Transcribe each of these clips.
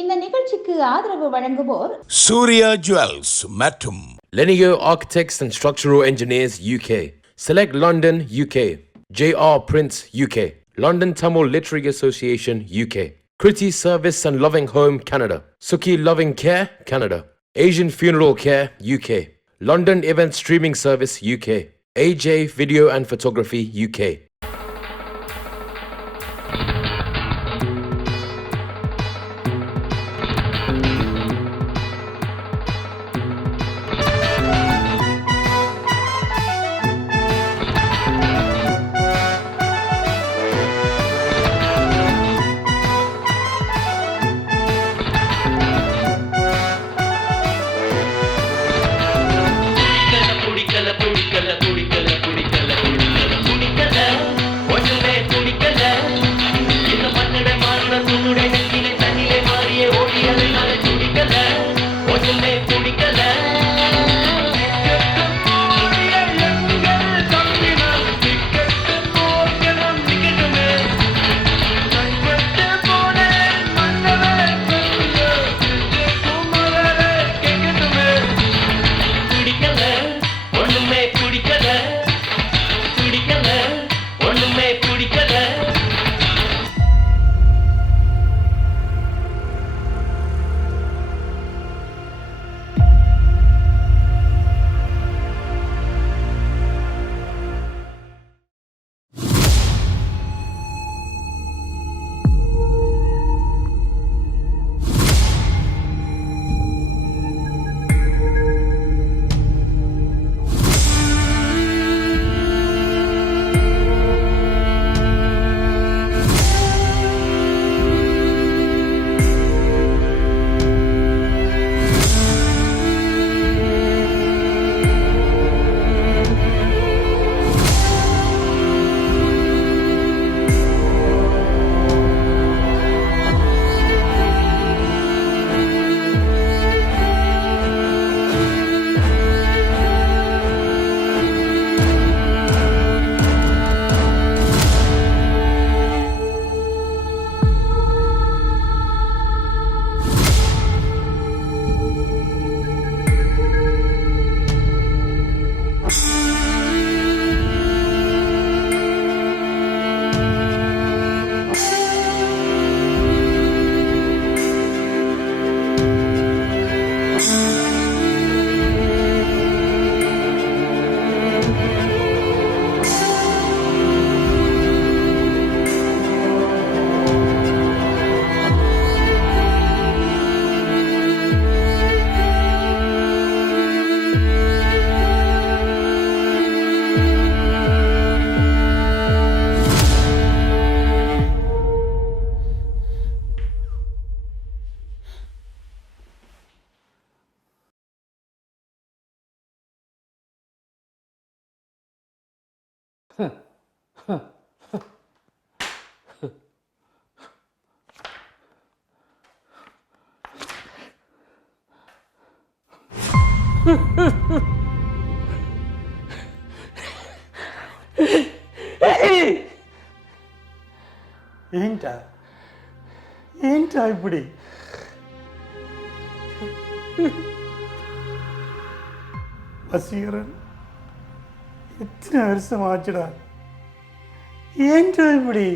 இந்த நிகழ்ச்சிக்கு ஆதரவு வழங்குவோர் சூர்யா ஜுவல்ஸ் மற்றும் Lenio Architects and Structural Engineers UK. Select London, UK. JR Prince, UK. London Tamil Literary Association, UK. Kriti Service and Loving Home, Canada. Suki Loving Care, Canada. Asian Funeral Care, UK. London Event Streaming Service, UK. AJ Video and Photography, UK. ఏంటా ఇప్పుడు வசீகரன் எத்தனை வருஷம் ஆச்சுடா, ஏன்டா இப்படி?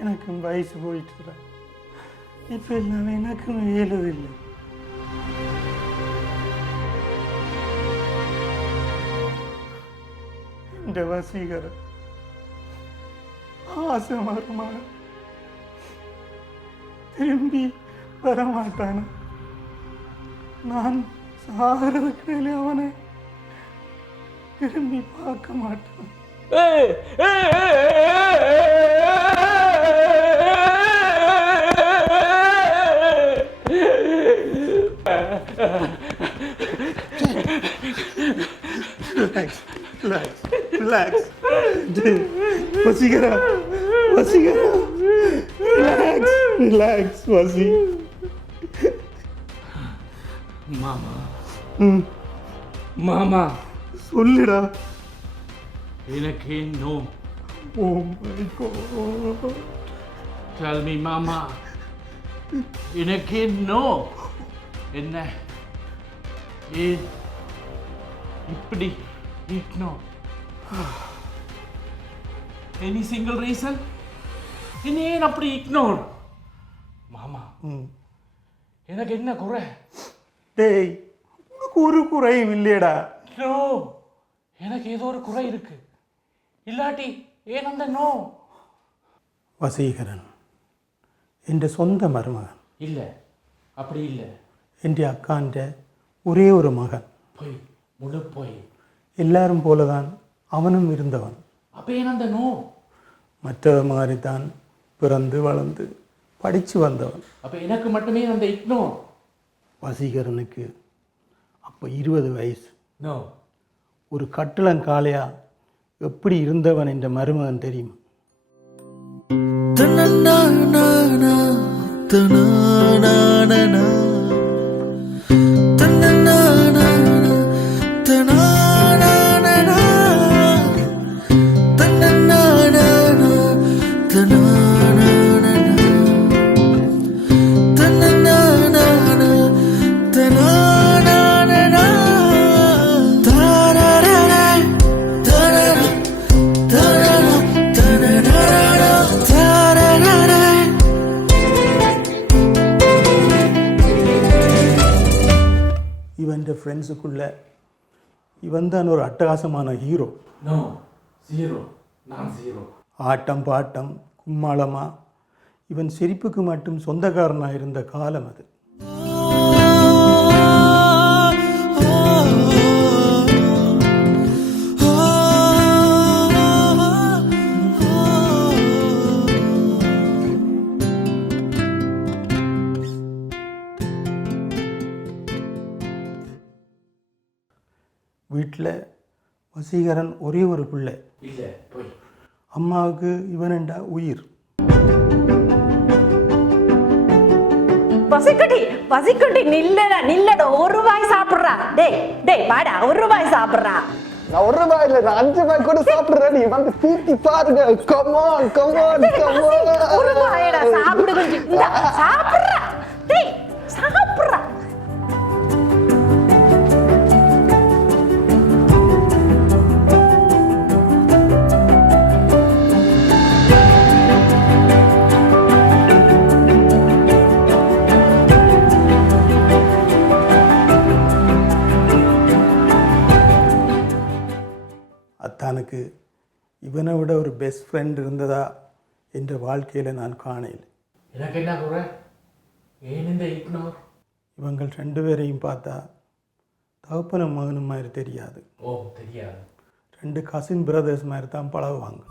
எனக்கும் வயசு போயிட்டுடா, இப்போ எல்லாமே எனக்கும் இயலுதில்லை. இந்த வசீகரன் ஆசை மரமா திரும்பி வரமாட்டான. நான் சாகிறதுக்கு மேலே அவனை திரும்பி பார்க்க மாட்டான். Relax. வசீகரா, relax, வசி. மாமா சொல்லுடா. எனக்கு இன்னும் Oh my God. Tell me, Mama. எனக்கு நோ என்ன ஏன் இப்படி இக்னோர் எனி சிங்கிள் ரீசன் என்ன ஏன் அப்படி இக்னோர் மாமா எனக்கு என்ன குறை டேய் உனக்கு ஒரு குறையும் இல்லையடா. நோ எனக்கு ஏதோ ஒரு குறை இருக்கு இல்லாட்டி ஏன் அந்த நோ வசீகரன் എൻ്റെ சொந்த மருமகன். இல்லை அப்படி இல்லை എൻ്റെ அக்காൻ്റെ ஒரே ஒரு மகன். போய் முழு போய் எல்லாரும் போலதான் அவனும் இருந்தவன். அப்போ ஏன் அந்த நோ மற்றவ மாதிரி தான் பிறந்து வளர்ந்து படித்து வந்தவன். அப்போ எனக்கு மட்டுமே அந்த இக்னோர் வசீகரனுக்கு அப்போ 20 வயசு. நோ ஒரு கட்டளங்காளையா எப்படி இருந்தவன் என்ற மருமகன் தெரியுமா? இவன் ஃப்ரெண்ட்ஸுக்குள்ள இவன் தான் ஒரு அட்டகாசமான ஹீரோ. நோ ஜீரோ நான் ஜீரோ ஆட்டம் பாட்டம் கும்மாளமா இவன் சிரிப்புக்கு மட்டும் சொந்தக்காரனாக இருந்த காலம் அது. வீட்டில் வசீகரன் ஒரே ஒரு பிள்ளை. இல்லை போய் அம்மாவுக்கு இவனண்டா உயிர். பசிக்குட்டி பசிக்குட்டி நில்லடா நில்லடா, ஒரு ரூபாய் சாப்பிட்றா. டேய் டேய் வாடா, ஒரு ரூபாய் சாப்பிட்றா. நான் 1 ரூபாய் இல்ல, நான் 5 ரூபாய் கூட சாப்பிடுறேன். நீ வந்து தீட்டி பாருங்க. Come on come on come on. ஒரு ரூபாயடா சாப்பிடு கொஞ்சம். இந்தா சாப்பிட்றா. டேய் சாப்பிட்றா. அத்தானுக்கு இவனை விட ஒரு பெஸ்ட் ஃப்ரெண்ட் இருந்ததா என்ற வாழ்க்கையில் நான் காணையில். எனக்கு என்ன குறை ஏன் இந்த இக்னோர்? இவங்கள் 2 பேரையும் பார்த்தா தகப்பனும் மகனும் மாதிரி தெரியாது. ஓ தெரியாது. 2 கசின் பிரதர்ஸ் மாதிரி தான் பழகுவாங்க.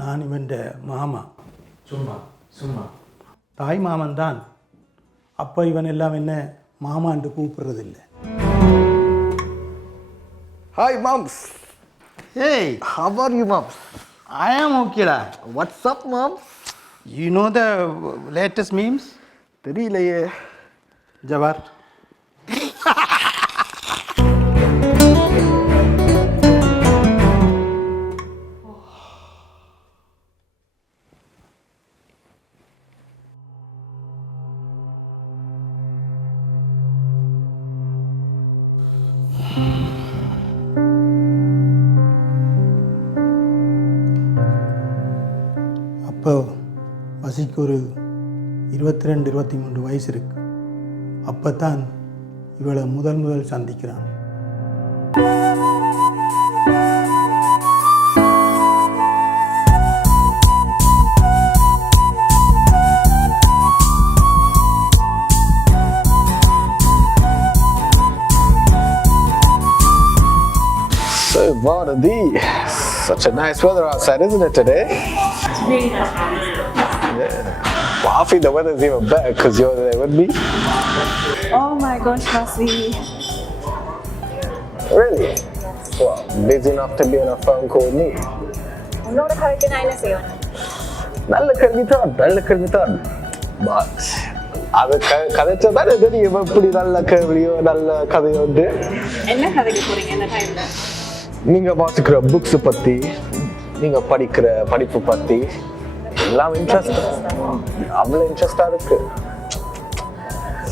நான் இவன் மாமா. சும்மா சும்மா தாய் மாமன் தான். அப்போ இவன் எல்லாம் என்ன மாமான்ட்டு கூப்பிடுறதில்லை. Hi moms. Hey, How are you moms? I am okay da. What's up moms? You know the latest memes? தெரியலையே. ஜவார். அப்போ வசிக்கு ஒரு 22-23 வயசு இருக்கு. அப்போ தான் இவளை முதல் சந்திக்கிறான். So, Vanadi, such a nice weather outside, isn't it today? It's really nice. Yeah. Well, I think the weather's even better because you're there with me. Oh my gosh, Vasi. Really? Well, busy enough to be on a phone call with me. உன்னோட கதைக்கு நான் என்ன செய்வேன்? நல்ல கேள்விதான். But அது கதைச்சதானே தெரியும் எப்படி நல்ல கேள்வியோ நல்ல கதையோண்டு. என்ன கதைக்கு போறீங்க இந்த டைம்ல? நீங்க வாசிக்கிற புக்ஸ் பத்தி, நீங்க படிக்கிற படிப்பு பத்தி எல்லாம் இன்ட்ரெஸ்ட், அவ்வளோ இன்ட்ரெஸ்டா இருக்கு.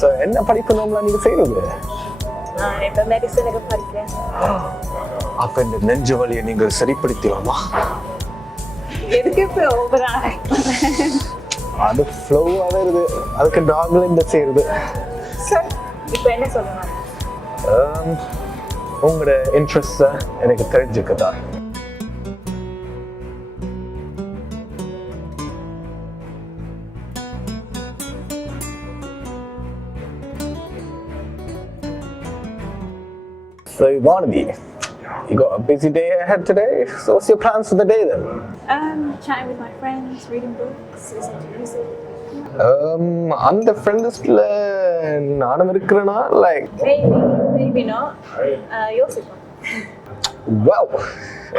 ஸோ என்ன படிப்பு நம்மளா நீங்க செய்யறது? நான் இப்போ மெடிசனுக்கு படிக்கிறேன். அப்ப இந்த நெஞ்சு வலியை நீங்க சரிப்படுத்தலாமா? எதுக்கு இப்போ ஓவரா? அது ஃப்ளோவா வருது, அதுக்கு நாங்களும் இந்த செய்யறது. சார் இப்போ என்ன சொல்லணும்? உங்களோட இன்ட்ரெஸ்ட எனக்கு தெரிஞ்சுக்கதா. So, Vanadi, you got a busy day ahead today. So, what's your plans for the day then? Chatting with my friends, reading books, listening to music. அந்த ஃப்ரெண்ட் லிஸ்ட்ல நானும் இருக்கிறேனா? Like Maybe not. யோசிப்போம். Well,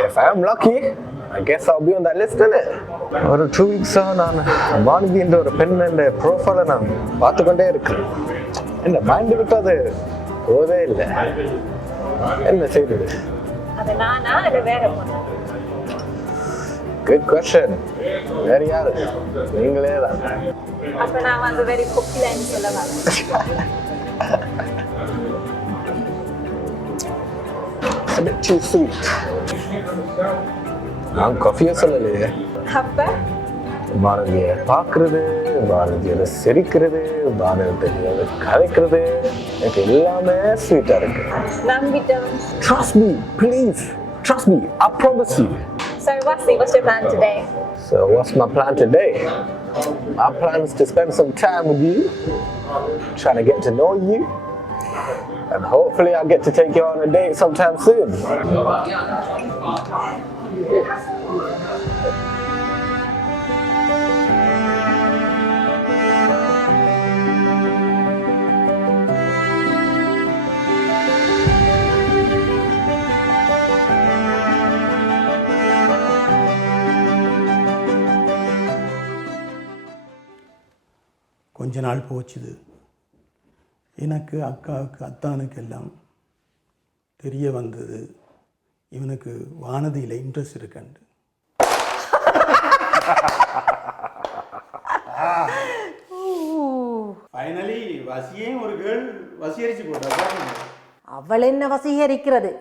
if I am lucky, I guess I'll be on that list, isn't it? ஒரு 2 weeks நான் வானதி என்ற ஒரு பெண்ணோட ப்ரொஃபைலை நான் பார்த்துக்கொண்டே இருக்கிறேன். என்ன மைண்ட் விட்டு அது போதே இல்லை. என்ன செய்யுது? அது நானா இல்லை வேற பொண்ணு? Good question. வேற யாரு? நீங்களே தான். அப்ப நான் வந்து வெரி குக்கிலன்னு சொல்ல வரேன். It's a bit too sweet. நான் காஃபியே சொல்லலையே. அப்ப பாரதியை பார்க்கறது, பாரதியோட சிரிக்கிறது, பாரதியோட கதைக்கிறது, எனக்கு எல்லாமே ஸ்வீட்டா இருக்கு. நம்பிட்டோம். Trust me, please. Trust me, I promise you. So, what's your plan today? So, what's my plan today? My plan is to spend some time with you, trying to get to know you, and hopefully I'll get to take you on a date sometime soon. கொஞ்ச நாள் போச்சுது. எனக்கு அக்காவுக்கு அத்தானுக்கு எல்லாம் தெரிய வந்தது இவனுக்கு வானதியில் interest இருக்குண்டு. Finally வசியையும் ஒரு கேர்ள் வசியரிச்சு போட்டா. அவள் என்ன வசீகரிக்கிறது?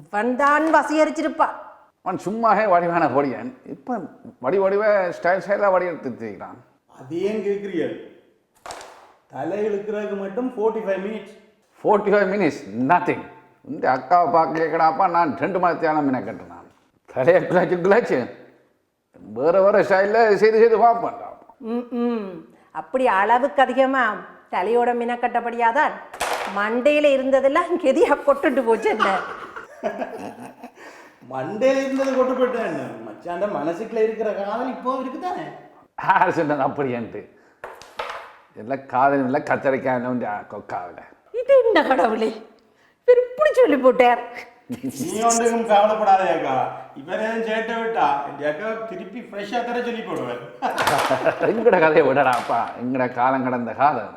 இவன் தான் வசீகரிச்சிருப்பா. அவன் சும்மாவே வடிவான பொடியன். இப்போ வடிவ ஸ்டைலாக வடி எடுத்துக்கிறான். அது ஏன் கேட்குறீர்கள்? தலை இழுக்கிறதுக்கு மட்டும் 45 மினிட்ஸ். 45 minutes nothing. இந்த அக்காவை பார்க்க கேட்கடாப்பா, நான் 2 மணி நேரம் கட்டுறேன். நான் தலையை குளாச்சு வேறு ஸ்டைலில் செய்து பார்ப்பேன்டா. அப்படி அளவுக்கு அதிகமாக தலையோட மினக்கட்டபடியாதான் மண்டையில் இருந்ததெல்லாம் கெதியா கொட்டுட்டு போச்சு. என்ன மண்டையில் இருந்தது கொட்டு போயிட்டேன். என்ன மச்சாண்ட மனசுக்குள்ள இருக்கிற காதல் இப்போ இருக்குதானே? யார் சொன்னது அப்படின்ட்டு? எல்லாம் காதல் இல்லை, கத்தரிக்காய் கொக்காவில். இது என்ன கடவுளே, இப்படி சொல்லி போட்டார். நீ ஒன்றுக்கும் கவலைப்படாதேக்கா. இவன் எதுவும் சேட்டை விட்டா அக்கா திருப்பி ஃப்ரெஷ்ஷாக தர சொல்லி போடுவேன். எங்கட கதையை விடடாப்பா, எங்கட காலம் கடந்த காலம்.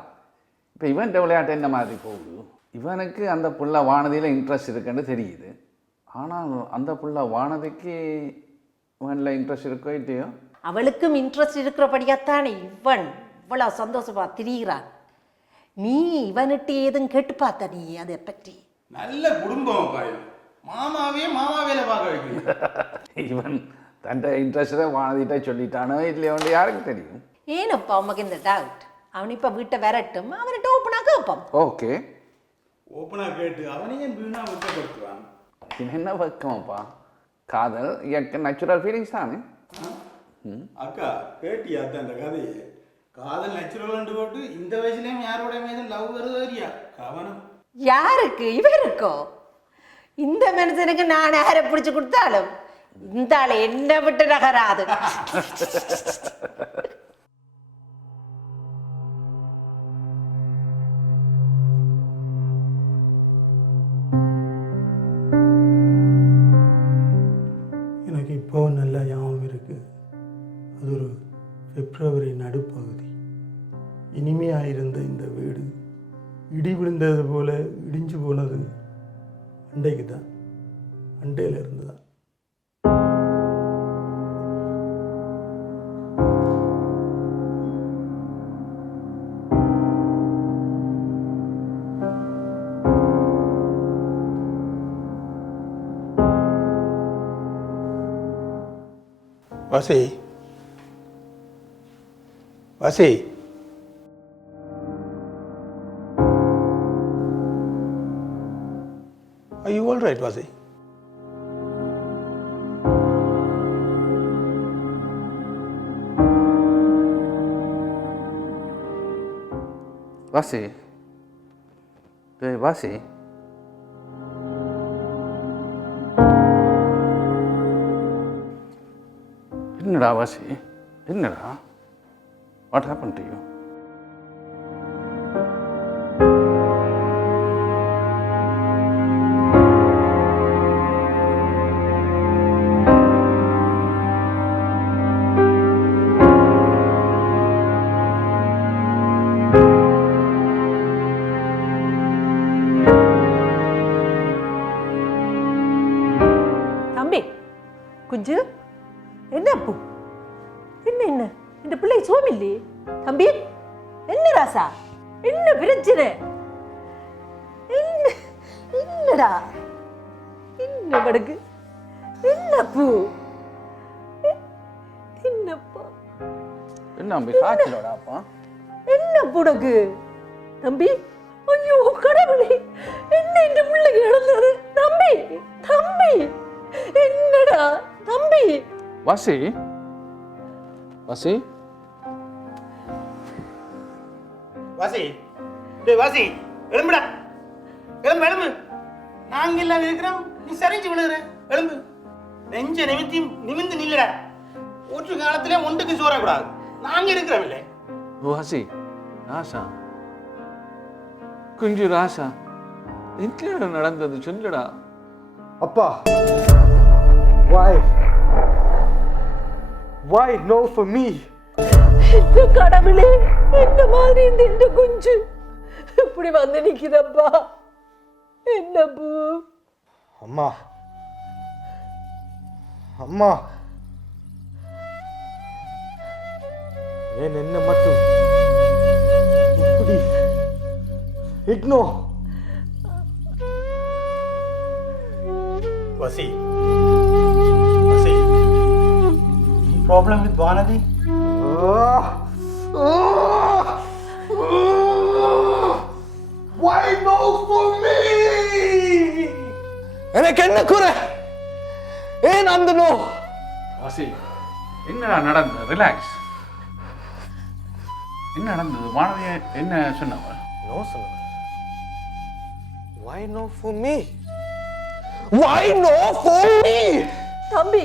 இப்போ இவன் விளையாட்டு என்ன மாதிரி போகுது? இவனுக்கு அந்த புள்ள வானதியில் இன்ட்ரெஸ்ட் இருக்குன்னு தெரியுது. ஆனால் அந்த புள்ள வானதிக்கு இவனில் இன்ட்ரெஸ்ட் இருக்கோ இல்லையோ? அவளுக்கும் இன்ட்ரெஸ்ட் இருக்கிறபடியாத்தானே இவன் இவ்வளோ சந்தோஷமா திரிகிறான். நீ இவனிட்டு ஏதும் கேட்டு பார்த்த நீ அதை பற்றி? நல்ல குடும்பம், மாமாவே மாமாவேல பார்க்க வைக்கணும். இவன் தன் இன்ட்ரெஸ்ட்டை வானதிட்ட சொல்லிட்டானோ இல்லையோன்னு யாருக்கு தெரியும்? ஏனப்பா உமக்கு இந்த டவுட்? அவன் இப்போ வீட்டை விரட்டும், அவன்கிட்ட ஓப்பனாக கேட்பான். ஓகே, ஓப்பனாக கேட்டு அவனையும் வீணாக வெட்டப்படுத்துவான். இது என்ன பக்கமாப்பா? காதல் நேச்சுரல் ஃபீலிங்ஸ் தானே. அக்கா கேட்டியா அந்த கதையை? காதல் நேச்சுரல் போட்டு இந்த வயசுலயும் யாரோட மீது லவ் வருது இல்லையா? கவனம். யாருக்கு? இவருக்கோ? இந்த மனுஷனுக்கு நான் யாரை பிடிச்சி கொடுத்தாலும் இந்த ஆள் என்ன விட்டு நகராது. எனக்கு இப்போ நல்லா ஞாபகம் இருக்கு. அது ஒரு பிப்ரவரி நடுப்பகுதி. இனிமையாக இருந்த இந்த வீடு இடி விழுந்தது போல இடிஞ்சு போனது அண்டைக்கு தான், அண்டையில் இருந்து தான். வாசி, வாசி, are you all right, வாசி? வாசி, டேய் வாசி, என்னடா வாசி, என்னடா? What happen to you? தம்பி குஞ்சு, என்ன அப்போ? என்ன என்ன இந்த பிள்ளை சோமில்லையே? தம்பி என்ன ராசா, என்ன பிரச்சனை? என்னடா என்ன படுக்கு? என்ன பூ? என்னப்பா என்ன அம்பி காய்ச்சலோடா அப்பா? என்ன புடக்கு தம்பி? ஐயோ கடவுளே, என்ன இந்த பிள்ளைக்கு நடந்தது? தம்பி தம்பி என்னடா தம்பி? வாசி, வாசி, வாசி, டேய் வாசி, எழும்புடா, எழும்பு எழும்பு. நாங்க எல்லாம் இருக்கிறோம், நீ சரிஞ்சு விழுகிற. எழும்பு, நெஞ்ச நிமித்தி நிமிந்து நில்லுடா. ஒரு காலத்திலே ஒன்றுக்கு சோறக்கூடாது. நாங்க இருக்கிறோம் இல்லை? வாசி, ராசா, குஞ்சு ராசா, என்ன நடந்தது சொல்லுடா. அப்பா, why no for me? இந்த கடவுளே, என்ன மாதிரி இந்த குஞ்சு இப்படி வந்து நிக்குதப்பா? என்ன பூ? அம்மா, அம்மா, ஏன் என்ன மட்டும் இப்படி இக்னோர்? வாசி, வாசி, problem with Vanathi? Why no for me? எனக்கு என்ன குறை? ஏன் அந்த நோ? வாசி, என்னடா நடந்தது? ரிலாக்ஸ். என்ன நடந்தது? வானதி என்ன சொன்னவ? No சொன்னவ. Why no for me? Why no for me? தம்பி,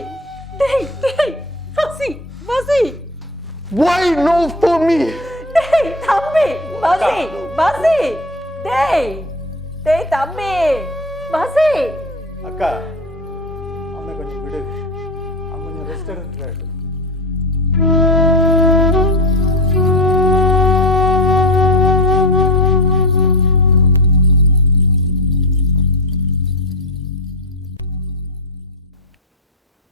டேய் டேய் வாசி, வாசி. Why no for me? டேய் தம்பி, வாசி, வாசி. டேய் டேய் தம்பி, வாசி. அக்கா, அவனை கொஞ்சம் விடு. அவன் கொஞ்சம் ரெஸ்ட் எடுத்துட்டாரு.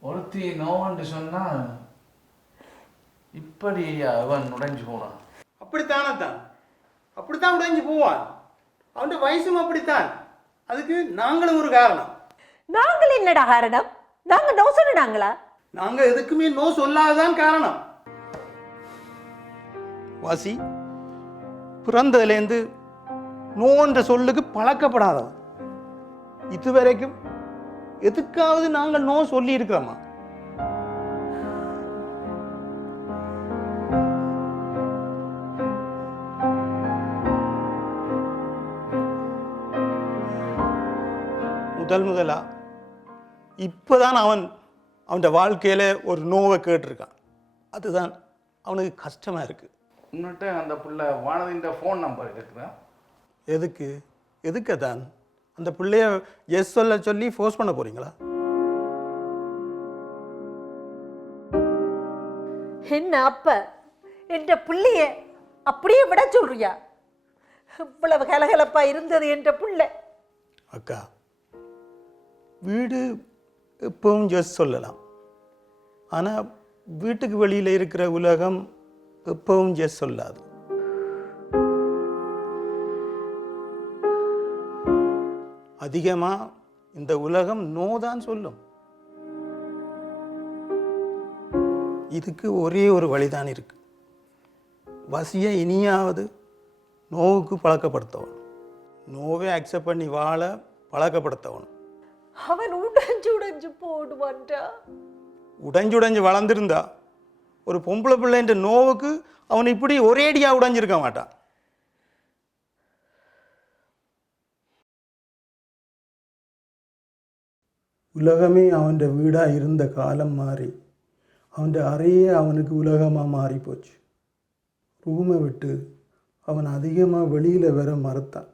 ஒருத்தி நோவன்று சொன்னால் இப்படி அவன் உடைஞ்சு போனான். அப்படித்தானே தான், அப்படித்தான் உடைஞ்சு போவான். அவன் வயசும் அப்படித்தான். அதுக்கு நாங்களும் ஒரு காரணம். நாங்கள் என்னடா காரணம்? நாங்க நோ சொன்னாங்களா? நாங்கள் எதுக்குமே நோ சொல்லாததான் காரணம். வாசி பிறந்ததுலேருந்து நோன்ற சொல்லுக்கு பழக்கப்படாதவன். இதுவரைக்கும் எதுக்காவது நாங்கள் நோ சொல்லி இருக்கிறோமா? முதலா இப்போதான் அவன் வாழ்க்கையில் ஒரு நோவை கேட்டிருக்கான். அதுதான் அவனுக்கு கஷ்டமாக இருக்குது. உன்னிட்ட அந்த பிள்ளை வானதின்ற ஃபோன் நம்பர் இருக்குதா? எதுக்கு தான் அந்த பிள்ளைய எஸ் சொல்ல சொல்லி ஃபோர்ஸ் பண்ண போறீங்களா? என்ன அப்ப என்ற பிள்ளைய அப்படியே விட சொல்றியா? இவ்வளவு கலகலப்பா இருந்தது என்ற பிள்ளை. அக்கா, வீடு எப்பவும் ஜஸ்ட் சொல்லலாம், ஆனால் வீட்டுக்கு வெளியில் இருக்கிற உலகம் எப்பவும் ஜஸ்ட் சொல்லாது. அதிகமாக இந்த உலகம் நோ தான் சொல்லும். இதுக்கு ஒரே ஒரு வழிதான் இருக்கு. வசியை இனியாவது நோவுக்கு பழக்கப்படுத்தவன், நோவை அக்செப்ட் பண்ணி வாழ பழக்கப்படுத்தவன். அவன் உடைஞ்சு போடுவான்டா. உடைஞ்சு வளர்ந்துருந்தா ஒரு பொம்பளை பிள்ளைன்ற நோவுக்கு அவன் இப்படி ஒரேடியா உடைஞ்சிருக்க மாட்டான். உலகமே அவன் வீடாக இருந்த காலம் மாறி அவன் அறையே அவனுக்கு உலகமாக மாறி போச்சு. ரூமை விட்டு அவன் அதிகமாக வெளியில் வர மறுத்தான்.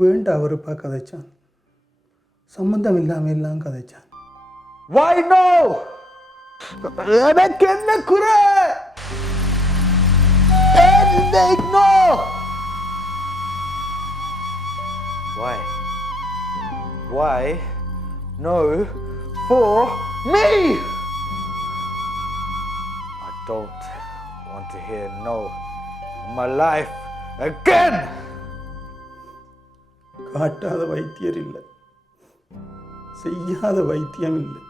வேண்ட அவருப்பா கதைச்சான், சம்பந்தம் இல்லாமல் எல்லாம் கதைச்சான். Why no? எனக்கு என்ன குறை? No. Why no for me? I don't want to hear no in my life again. காட்டாத வைத்தியர் இல்லை, செய்யாத வைத்தியம் இல்லை.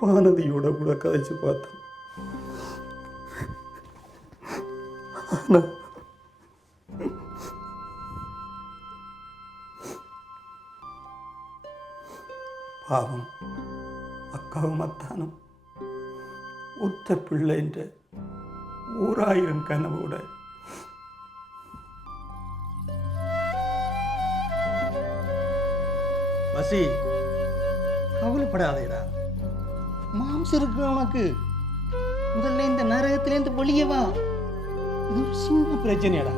வானதியோட கூட கதைச்சு பார்த்தோம். பாவம் அக்காவும் அத்தானும் ஒத்த பிள்ளைன்ற 1000 கனவோட வசி, கவலைப்படாதேடா. மாம்சம் இருக்கு உனக்கு. முதல்ல இந்த நரகத்திலேருந்து வெளியே வா. இது ஒரு சின்ன பிரச்சனைடா.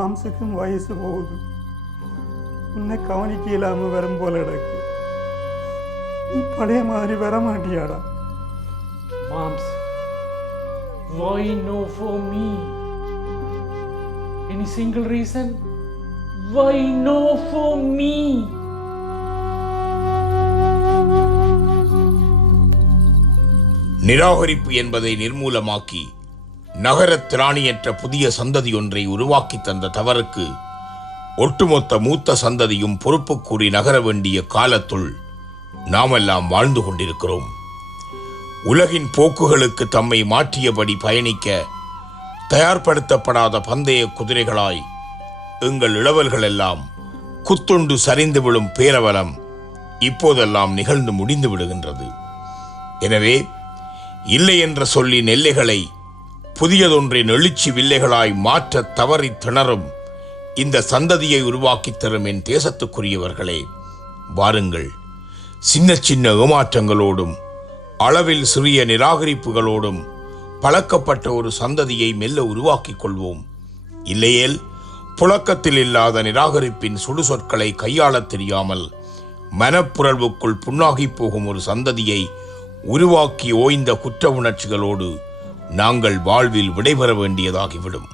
மாம்சுக்கும் வயசு போகுது. உன்னை கவனிக்க இல்லாமல் வரும் போல எனக்கு. நீ பழைய மாதிரி வர மாட்டியாடா? Moms, why no for me? Any single reason? Why no for me? நிராகரிப்பு என்பதை நிர்மூலமாக்கி நகரத் திராணியற்ற புதிய சந்ததி ஒன்றை உருவாக்கி தந்த தவறுக்கு ஒட்டுமொத்த மூத்த சந்ததியும் பொறுப்பு கூறி நகர வேண்டிய காலத்துள் நாமெல்லாம் வாழ்ந்து கொண்டிருக்கிறோம். உலகின் போக்குகளுக்கு தம்மை மாற்றியபடி பயணிக்க தயார்படுத்தப்படாத பந்தய குதிரைகளாய் எங்கள் இளவல்கள் எல்லாம் குத்துண்டு சரிந்து விடும் பேரவலம் இப்போதெல்லாம் நிகழ்ந்து முடிந்து விடுகின்றது. எனவே இல்லை என்ற சொல்லின் எல்லைகளை புதியதொன்றின் எழுச்சி வில்லைகளாய் மாற்ற தவறி திணறும் இந்த சந்ததியை உருவாக்கித் தரும் என் தேசத்துக்குரியவர்களே, வாருங்கள், சின்ன சின்ன ஏமாற்றங்களோடும் அளவில் சிறிய நிராகரிப்புகளோடும் பழக்கப்பட்ட ஒரு சந்ததியை மெல்ல உருவாக்கிக் கொள்வோம். இல்லையேல் புழக்கத்தில் இல்லாத நிராகரிப்பின் சுடுசொற்களை கையாளத் தெரியாமல் மனப்புரள்வுக்குள் புண்ணாகி போகும் ஒரு சந்ததியை உருவாக்கி ஓய்ந்த குற்ற உணர்ச்சிகளோடு நாங்கள் வாழ்வில் விடைபெற வேண்டியதாகிவிடும்.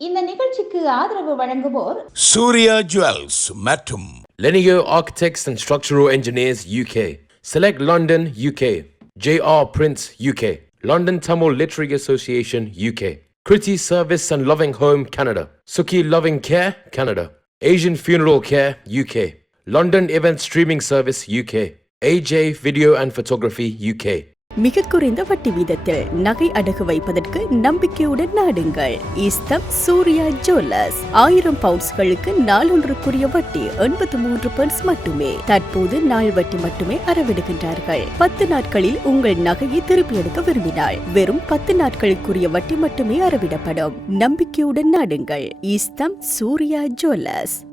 இந்த நிகழ்ச்சிக்கு ஆதரவு வழங்குவோர் சூர்யா ஜுவல்ஸ் மற்றும் Lenio Architects and Structural Engineers UK. Select London, UK. JR Prince, UK. London Tamil Literary Association, UK. Kriti Service and Loving Home, Canada. Suki Loving Care, Canada. Asian Funeral Care, UK. London Event Streaming Service, UK. AJ Video and Photography, UK. மிக குறைந்த வட்டி வீதத்தில் நகை அடகு வைப்பதற்கு நம்பிக்கையுடன் நாடுங்கள். ஈஸ்தம் Surya jewellers. 1000 பவுண்ட்ஸ்களுக்கு நாளொன்றுக்குரிய வட்டி 83 பவுண்ட்ஸ் மட்டுமே. தற்போது நாள் வட்டி மட்டுமே அறவிடுகின்றார்கள். 10 நாட்களில் உங்கள் நகையை திருப்பி எடுக்க விரும்பினால் வெறும் 10 நாட்களுக்குரிய வட்டி மட்டுமே அறவிடப்படும். நம்பிக்கையுடன் நாடுங்கள். ஈஸ்தம் சூர்யா ஜுவல்லர்ஸ்.